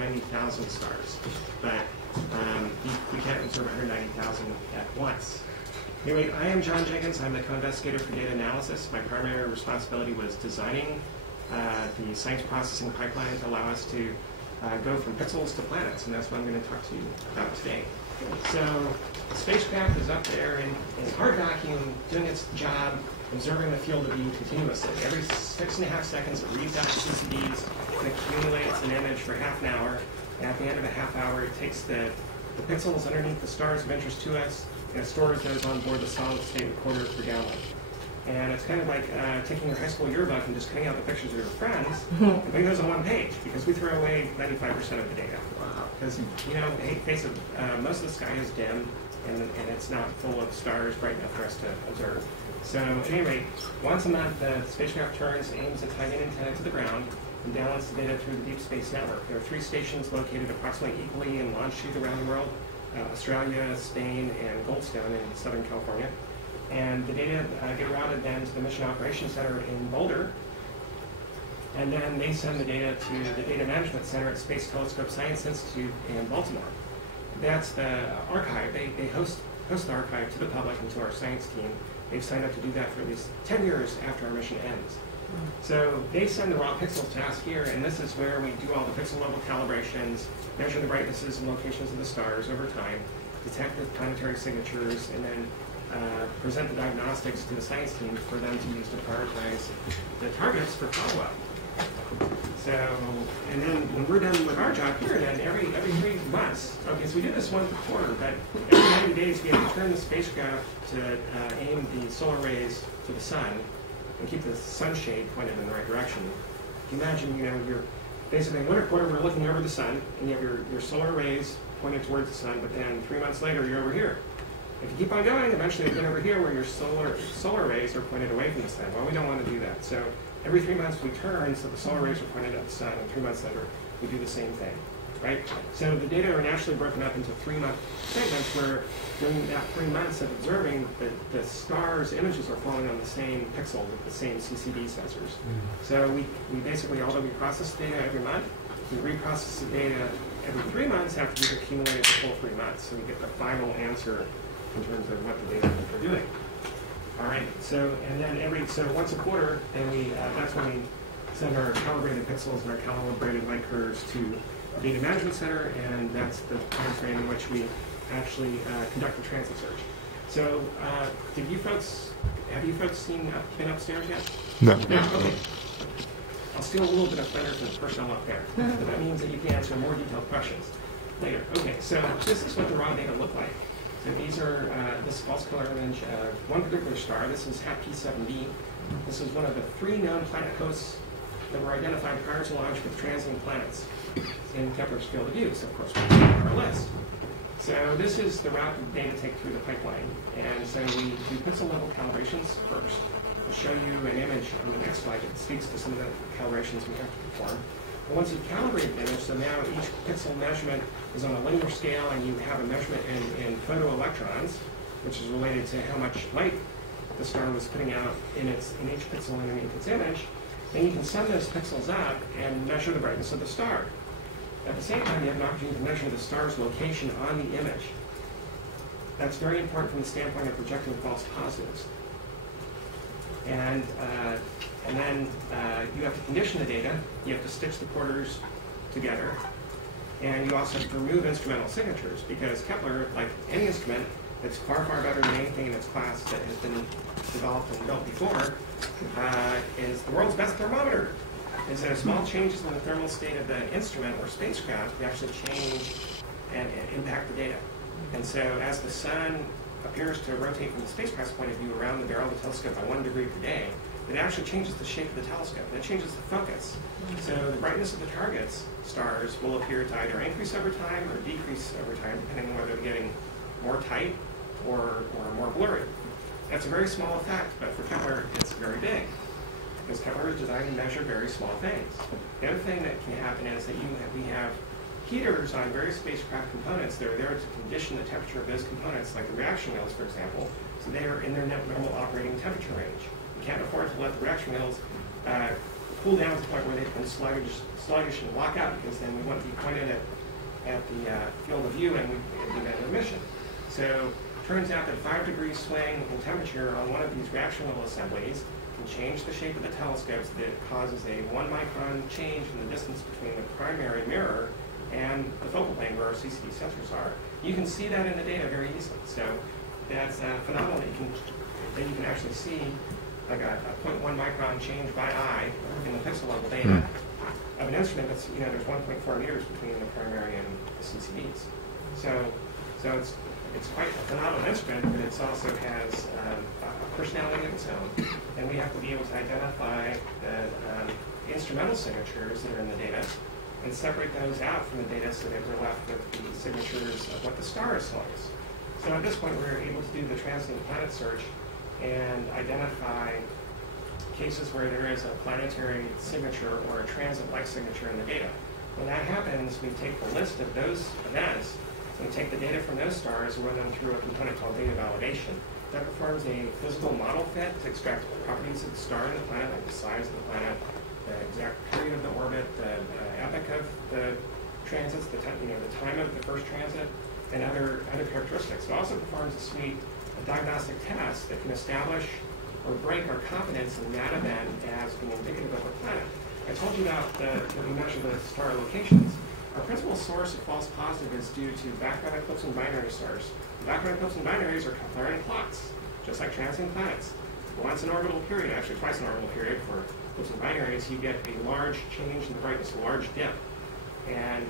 190,000 stars, but we can't observe 190,000 at once. Anyway, I am Jon Jenkins. I'm the co-investigator for data analysis. My primary responsibility was designing the science processing pipeline to allow us to go from pixels to planets, and that's what I'm going to talk to you about today. So the spacecraft is up there in hard vacuum, doing its job, observing the field of view continuously. Every 6.5 seconds, it reads out CCDs and accumulates an image for half an hour. And at the end of a half hour, it takes the pixels underneath the stars of interest to us and stores those on board the solid-state recorder for download. And it's kind of like taking your high school yearbook and just cutting out the pictures of your friends and putting those on one page, because we throw away 95% of the data. Because, you know, hey, face it, most of the sky is dim, and it's not full of stars bright enough for us to observe. So at any rate, once a month, the spacecraft turns, aims a timing antenna to the ground, and downloads the data through the Deep Space Network. There are 3 stations located approximately equally in longitude around the world: Australia, Spain, and Goldstone in Southern California. And the data get routed then to the Mission Operations Center in Boulder, and then they send the data to the Data Management Center at Space Telescope Science Institute in Baltimore. That's the archive. They host the archive to the public and to our science team. They've signed up to do that for at least 10 years after our mission ends. So they send the raw pixels to us here, and this is where we do all the pixel level calibrations, measure the brightnesses and locations of the stars over time, detect the planetary signatures, and then present the diagnostics to the science team for them to use to prioritize the targets for follow-up. So, and then when we're done with our job here, then every 3 months, okay, so we do this once a quarter, but every 90 days we have to turn the spacecraft to aim the solar rays to the sun and keep the sunshade pointed in the right direction. If you imagine, you know, you're basically in winter quarter, we're looking over the sun, and you have your solar rays pointed towards the sun, but then 3 months later, you're over here. If you keep on going, eventually you get over here where your solar rays are pointed away from the sun. Well, we don't want to do that. So every 3 months we turn so the solar rays are pointed at the sun, and 3 months later we do the same thing, right? So the data are naturally broken up into 3-month segments where during that 3 months of observing, the stars' images are falling on the same pixel with the same CCD sensors. So we basically, although we process the data every month, we reprocess the data every 3 months after we've accumulated the full 3 months. So we get the final answer in terms of what the data are doing. All right, so and then so once a quarter, and that's when we send our calibrated pixels and our calibrated light curves to the Data Management Center, and that's the time frame in which we actually conduct the transit search. So, have you folks been upstairs yet? No. No? Okay. I'll steal a little bit of thunder from the personnel up there. But that means that you can answer more detailed questions later. Okay, so this is what the raw data look like. So these are this false color image of one particular star. This is HAP P7b. This is one of the 3 known planet hosts that were identified prior to launch with transiting planets in Kepler's field of view. So of course we're on our list. So this is the route that data take through the pipeline. And so we do pixel level calibrations first. I'll show you an image on the next slide that speaks to some of the calibrations we have to perform. And once you've calibrated the image, so now each pixel measurement is on a linear scale, and you have a measurement in photoelectrons, which is related to how much light the star was putting out in each pixel underneath its image. Then you can sum those pixels up and measure the brightness of the star. At the same time, you have an opportunity to measure the star's location on the image. That's very important from the standpoint of projecting false positives. And then you have to condition the data. You have to stitch the quarters together. And you also have to remove instrumental signatures, because Kepler, like any instrument that's far, far better than anything in its class that has been developed and built before, is the world's best thermometer. And so small changes in the thermal state of the instrument or spacecraft can actually change and impact the data. And so as the sun appears to rotate from the spacecraft's point of view around the barrel of the telescope by 1 degree per day, it actually changes the shape of the telescope, and it changes the focus. So the brightness of the target's stars will appear to either increase over time or decrease over time, depending on whether they're getting more tight or more blurry. That's a very small effect, but for Kepler, it's very big, because Kepler is designed to measure very small things. The other thing that can happen is that we have heaters on various spacecraft components that are there to condition the temperature of those components, like the reaction wheels, for example, so they are in their normal operating temperature range. You can't afford to let the reaction wheels cool down to the point where they become sluggish and lock out, because then we want to be pointed at the field of view and we get an emission. So it turns out that 5-degree swing in temperature on one of these reaction level assemblies can change the shape of the telescope so that it causes a 1-micron change in the distance between the primary mirror and the focal plane where our CCD sensors are. You can see that in the data very easily. So that's phenomenal that you can actually see like a 0.1 micron change by eye in the pixel level data of an instrument that's, there's 1.4 meters between the primary and the CCDs. So it's quite a phenomenal instrument, but it also has a personality of its own. And we have to be able to identify the instrumental signatures that are in the data and separate those out from the data so that we're left with the signatures of what the star is telling us. So at this point, we're able to do the transient planet search and identify cases where there is a planetary signature or a transit-like signature in the data. When that happens, we take the list of those events, and we take the data from those stars and run them through a component called data validation. That performs a physical model fit to extract properties of the star and the planet, like the size of the planet, the exact period of the orbit, the epoch of the transits, the time of the first transit, and other characteristics. It also performs a suite of diagnostic tests that can establish or break our confidence in that event as being indicative of a planet. I told you about when we measure the star locations. Our principal source of false positive is due to background eclipsing binary stars. Background eclipsing binaries are Keplerian clocks, just like transient planets. Once an orbital period, actually twice an orbital period for eclipsing binaries, you get a large change in the brightness, a large dip. And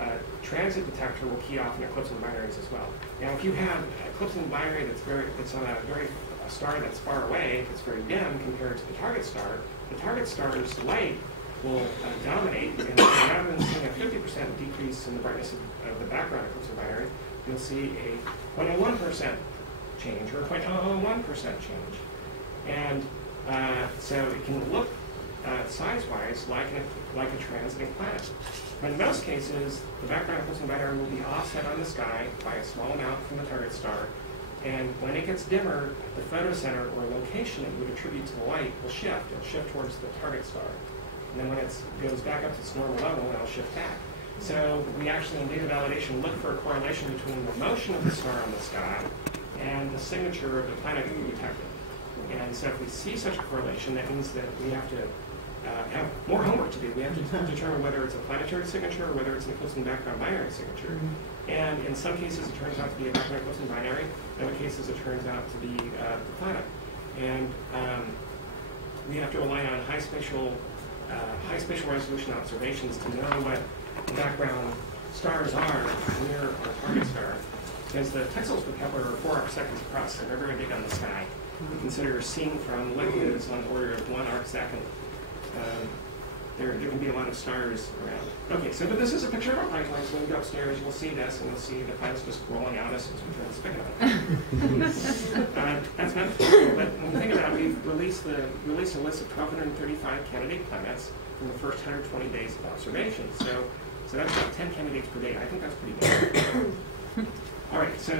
a transit detector will key off in eclipsing binaries as well. Now, if you have an eclipsing binary that's on a star that's far away, that's very dim compared to the target star's light will dominate, and rather than seeing a 50% decrease in the brightness of the background eclipsing binary, you'll see a 0.01% change or a 0.001% change. And so it can look size-wise like a transiting planet. But in most cases, the background eclipsing binary will be offset on the sky by a small amount from the target star. And when it gets dimmer, the photocenter or location it would attribute to the light will shift. It'll shift towards the target star. And then when it goes back up to its normal level, it'll shift back. So we actually, in data validation, look for a correlation between the motion of the star on the sky and the signature of the planet that we detected. And so if we see such a correlation, that means that we have to have more homework to do. We have to determine whether it's a planetary signature or whether it's an eclipsing background binary signature. And in some cases, it turns out to be a background eclipsing binary. In other cases, it turns out to be the planet. And we have to rely on high spatial resolution observations to know what the background stars are near our target star. Because the pixels for Kepler are 4 arcseconds across, so they're very big on the sky. We consider seeing from liquids on the order of 1 arcsecond. There can be a lot of stars around. Okay, so but this is a picture of our pipeline. So when you go upstairs, you'll see this, and you'll see the planets just rolling out as we turn the spigot on. That's metaphorical, but when you think about it, we've released a list of 1,235 candidate planets in the first 120 days of observation. So that's about 10 candidates per day. I think that's pretty good. All right, so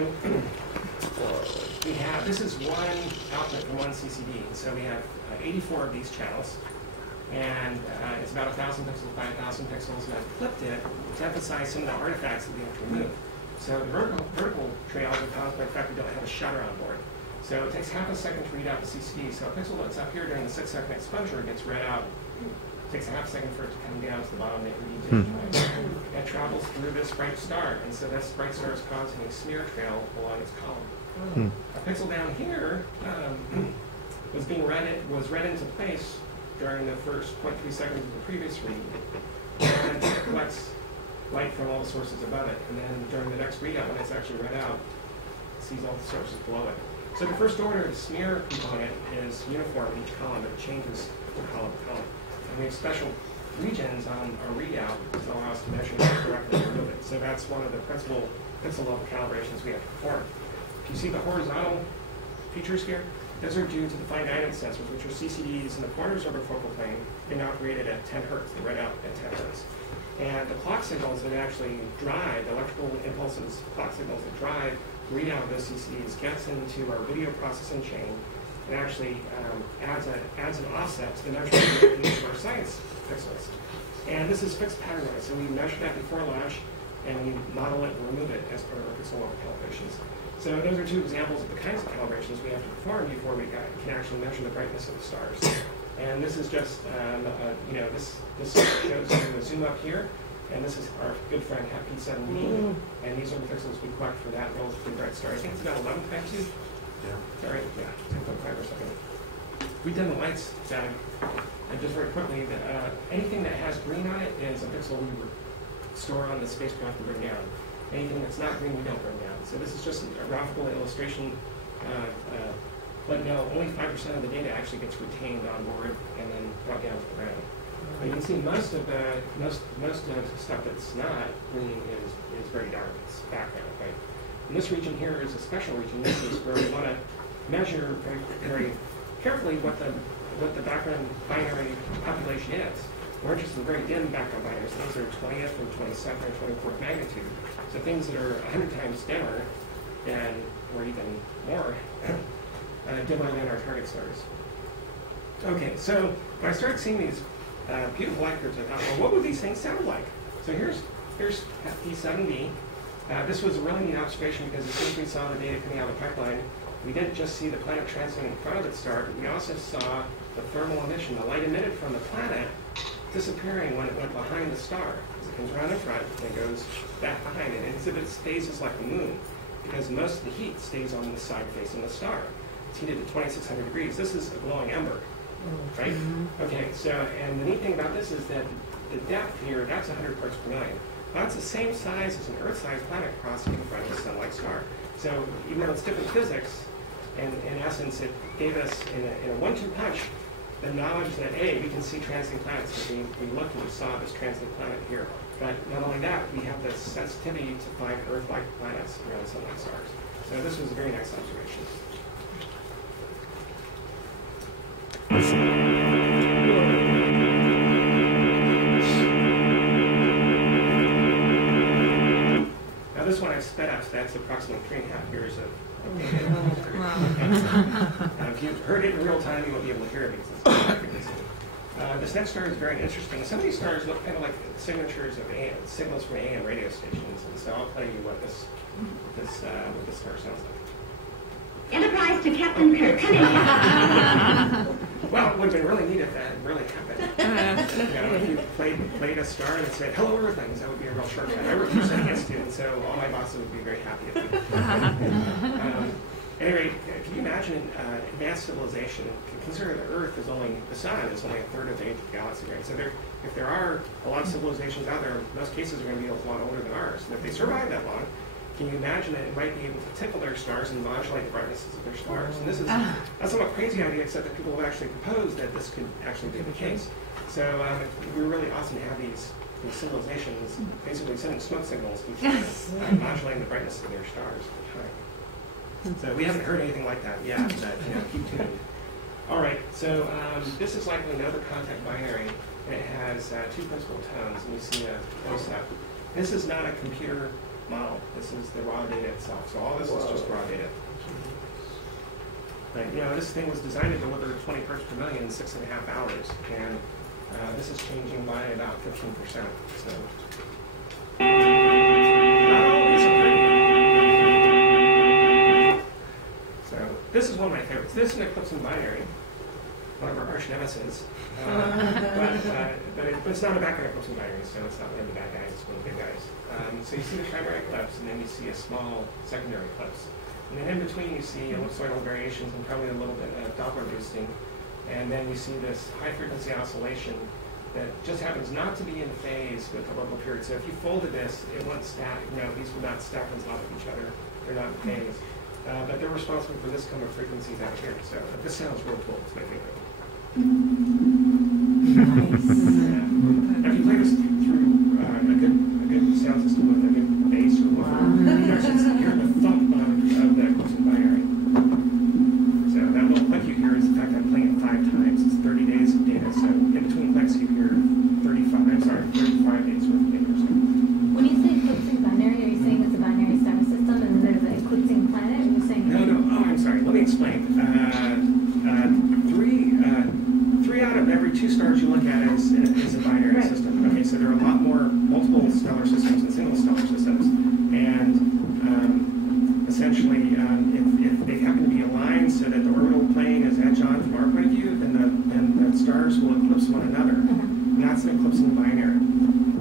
we have, this is one output from one CCD. So we have 84 of these channels. And it's about 1,000 pixels by 1,000 pixels, and I've clipped it to emphasize some of the artifacts that we have to remove. So the vertical trails are caused by the fact we don't have a shutter on board. So it takes half a second to read out the CCD. So a pixel that's up here during the 6-second exposure gets read out. It takes a half a second for it to come down to the bottom and read it travels through this bright star. And so this bright star is causing a smear trail along its column. A pixel down here was read into place during the first 0.3 seconds of the previous read, and it collects light from all the sources above it. And then during the next readout, when it's actually read out, it sees all the sources below it. So the first order smear component is uniform in each column, but it changes from column to column. And we have special regions on our readout that allow us to measure that directly and remove it. So that's one of the principal pixel level calibrations we have to perform. If you see the horizontal features here, those are due to the finite sensors, which are CCDs in the corners of our focal plane, being operated at 10 hertz. They read out at 10 hertz. And the clock signals that actually drive, electrical impulses, clock signals that drive readout of those CCDs gets into our video processing chain, it actually adds an offset to the measurement of our science pixels. And this is fixed pattern noise, so we measure that before launch, and we model it and remove it as part of our pixel level calibrations. So those are two examples of the kinds of calibrations we have to perform before we can actually measure the brightness of the stars. And this is just, this shows you a zoom up here, and this is our good friend P7b, and these are the pixels we collect for that relatively bright star. I think it's about 11.2. Yeah. Sorry, yeah, 10.5 or something. We've done the lights, and just very quickly, anything that has green on it is a pixel we store on the spacecraft and bring down. Anything that's not green, we don't bring down. So this is just a graphical illustration, but no, only 5% of the data actually gets retained on board and then brought down to the ground. But you can see most of the stuff that's not green is very dark. It's background, right? And this region here is a special region. This is where we want to measure very, very carefully what the background binary population is. We're interested in very dim background binaries. Those are 20th and 22nd and 24th magnitude. So things that are 100 times dimmer than, or even more, dimmer than our target stars. Okay, so when I started seeing these beautiful light curves, I thought, well, what would these things sound like? So here's P7b. This was a really neat observation because as soon as we saw the data coming out of the pipeline, we didn't just see the planet transiting in front of its star, but we also saw the thermal emission, the light emitted from the planet, disappearing when it went behind the star. As it comes around in front, it goes back behind it. It exhibits phases like the moon, because most of the heat stays on the side facing the star. It's heated to 2,600 degrees. This is a glowing ember, right? Okay, so, and the neat thing about this is that the depth here, that's 100 parts per million. That's the same size as an Earth-sized planet crossing in front of a sun-like star. So even though it's different physics, and in essence it gave us, in a one-two punch, the knowledge that, A, we can see transiting planets, because we looked and we saw this transiting planet here. But not only that, we have the sensitivity to find Earth-like planets around sun-like stars. So this was a very nice observation. Now this one I've sped up, so that's approximately 3.5 years of data. If you've heard it in real time, you won't be able to hear it because it's not frequency. This next star is very interesting. Some of these stars look kind of like signatures of AM, signals from AM radio stations, and so I'll tell you what this star sounds like. Enterprise to Captain Kirk. Well, it would have been really neat if that really happened. If you played a star and it said, "Hello, Earthlings," that would be a real shortcut. I work for an institute, and so all my bosses would be very happy if we anyway, can you imagine advanced civilization? Consider the Earth is only, the Sun is only a third of the age of the galaxy, right? So if there are a lot of civilizations out there, most cases are going to be a lot older than ours. And if they survive that long, can you imagine that it might be able to tickle their stars and modulate the brightnesses of their stars? And this is a somewhat crazy idea, except that people have actually proposed that this could actually be the case. So it would be really awesome to have these civilizations basically sending smoke signals to each other, modulating the brightness of their stars at the time. So we haven't heard anything like that yet, but keep tuned. All right, so this is likely another contact binary. It has two principal tones, and you see a close-up. This is not a computer model. This is the raw data itself. So all this is just raw data. Right, this thing was designed to deliver 20 parts per million in 6.5 hours, and this is changing by about 15%. So this is one of my favorites. This is an eclipsing binary, one of our arch nemesis. But it's not a background eclipsing binary, so it's not one of the bad guys, it's one of the good guys. So you see the primary eclipse, and then you see a small secondary eclipse. And then in between you see ellipsoidal variations and probably a little bit of Doppler boosting. And then you see this high-frequency oscillation that just happens not to be in phase with the local period. So if you folded this, it wouldn't stack. These would not stack on top of each other. They're not in phase. But they're responsible for this kind of frequencies out here. So this sounds real cool. It's my favorite. Nice. Now, if you play this through a good sound system with a good bass or woofer, you actually hear the thump of the eclipsing binary. So that little click you hear is, in fact, I'm playing it 5 times. It's 30 days of data. So in between clicks, you hear 35 days worth of data. So. When you say eclipsing binary, are you saying it's a binary star system and then there's an eclipsing planet? Or are you saying No. Oh, I'm sorry. Let me explain. systems and single stellar systems. And essentially, if they happen to be aligned so that the orbital plane is edge on from our point of view, then the stars will eclipse one another. And that's an eclipsing binary.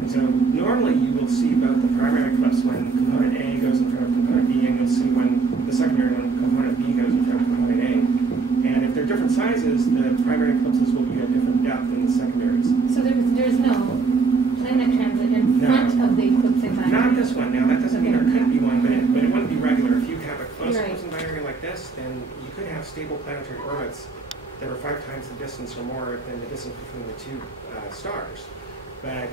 And so normally you will see both the primary eclipse when component A goes in front of component B, and you'll see when the secondary when component B goes in front of component A. And if they're different sizes, the primary eclipses will be at different depth than the secondaries. So there's no planet transit in front of the eclipsing binary? Not this one. Now, that doesn't mean there couldn't be one, but it wouldn't be regular. If you have a close eclipsing binary like this, then you could have stable planetary orbits that are 5 times the distance or more than the distance between the two stars. But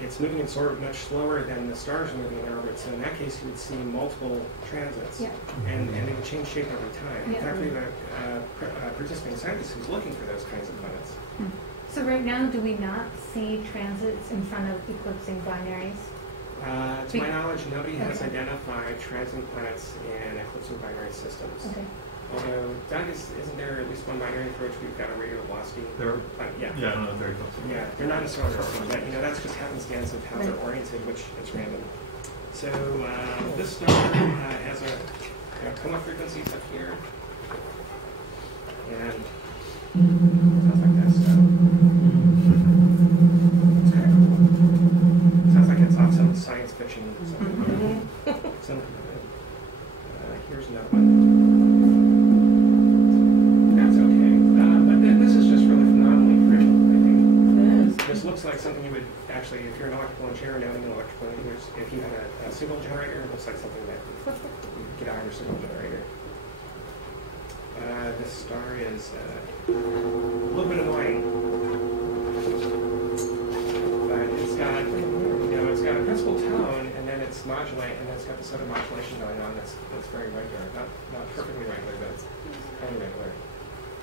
it's moving its orbit much slower than the stars are moving in their orbit. So in that case, you would see multiple transits, and they would change shape over time. In fact, we have a participating scientist who's looking for those kinds of planets. So right now, do we not see transits in front of eclipsing binaries? To my knowledge, nobody has identified transiting planets in eclipsing binary systems. Okay. Although, Doug, isn't there at least one binary for which we've got a radial velocity? Yeah, I don't know if they're close. Yeah, they're not necessarily close, but that's just happenstance of how they're oriented, which it's random. So this star has a coma frequencies up here, and sounds like this. Sounds like it's off some science fiction. Here's another one. Looks like something you would actually, if you're an electrical engineer knowing electrical engineers, if you had a signal generator, it looks like something that you could get out of your signal generator. This star is a little bit annoying, but it's got, it's got a principal tone, and then it's modulate, and then it's got this other modulation going on that's very regular, not perfectly regular, but it's kind of regular.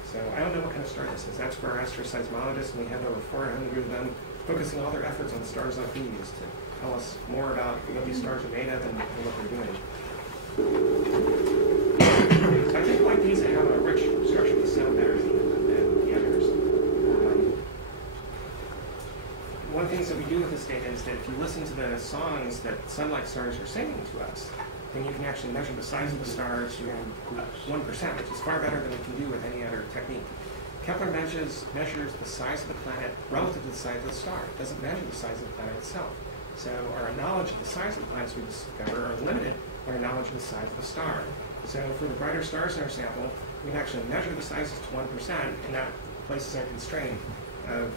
So I don't know what kind of star this is. That's for our astroseismologists, and we have over 400 of them focusing all their efforts on stars like these to tell us more about what these stars are made of and what they're doing. I think like these have a rich structure that sound better than the others. One of the things that we do with this data is that if you listen to the songs that sun-like stars are singing to us, then you can actually measure the size of the stars to 1%, which is far better than we can do with any other technique. Kepler measures the size of the planet relative to the size of the star. It doesn't measure the size of the planet itself. So our knowledge of the size of the planets we discover are limited by our knowledge of the size of the star. So for the brighter stars in our sample, we can actually measure the sizes to 1%, and that places our constraint of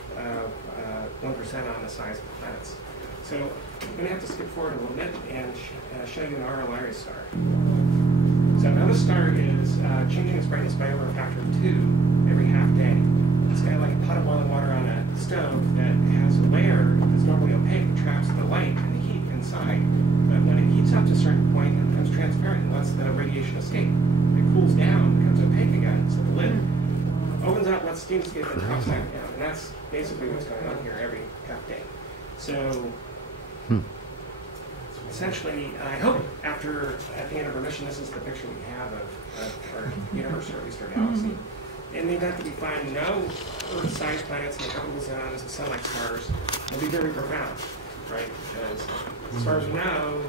1% on the size of the planets. So I'm going to have to skip forward a little bit and show you an RLI star. So now this star is changing its brightness by over a factor of 2 every half day. It's kind of like a pot of boiling water on a stove that has a layer that's normally opaque that traps the light and the heat inside. But when it heats up to a certain point, it becomes transparent and lets the radiation escape. It cools down, becomes opaque again, so the lid opens up, lets steam escape, and drops back down. And that's basically what's going on here every half day. So essentially, I hope at the end of our mission, this is the picture we have of our universe, or at least our galaxy. In the event that we find no Earth-sized planets in the habitable zones of sun-like stars, it'll be very profound, right? Because as far as we know,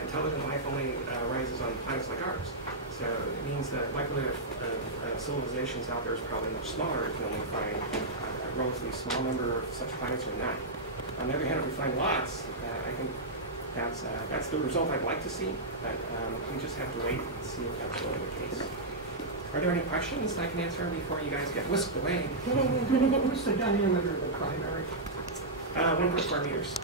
intelligent life only rises on planets like ours. So it means that the likelihood of civilizations out there is probably much smaller if you only find a relatively small number of such planets or not. On the other hand, if we find lots, I think that's the result I'd like to see, but we just have to wait and see if that's really the case. Are there any questions I can answer before you guys get whisked away? What's the diameter of the primary? 1.4 meters.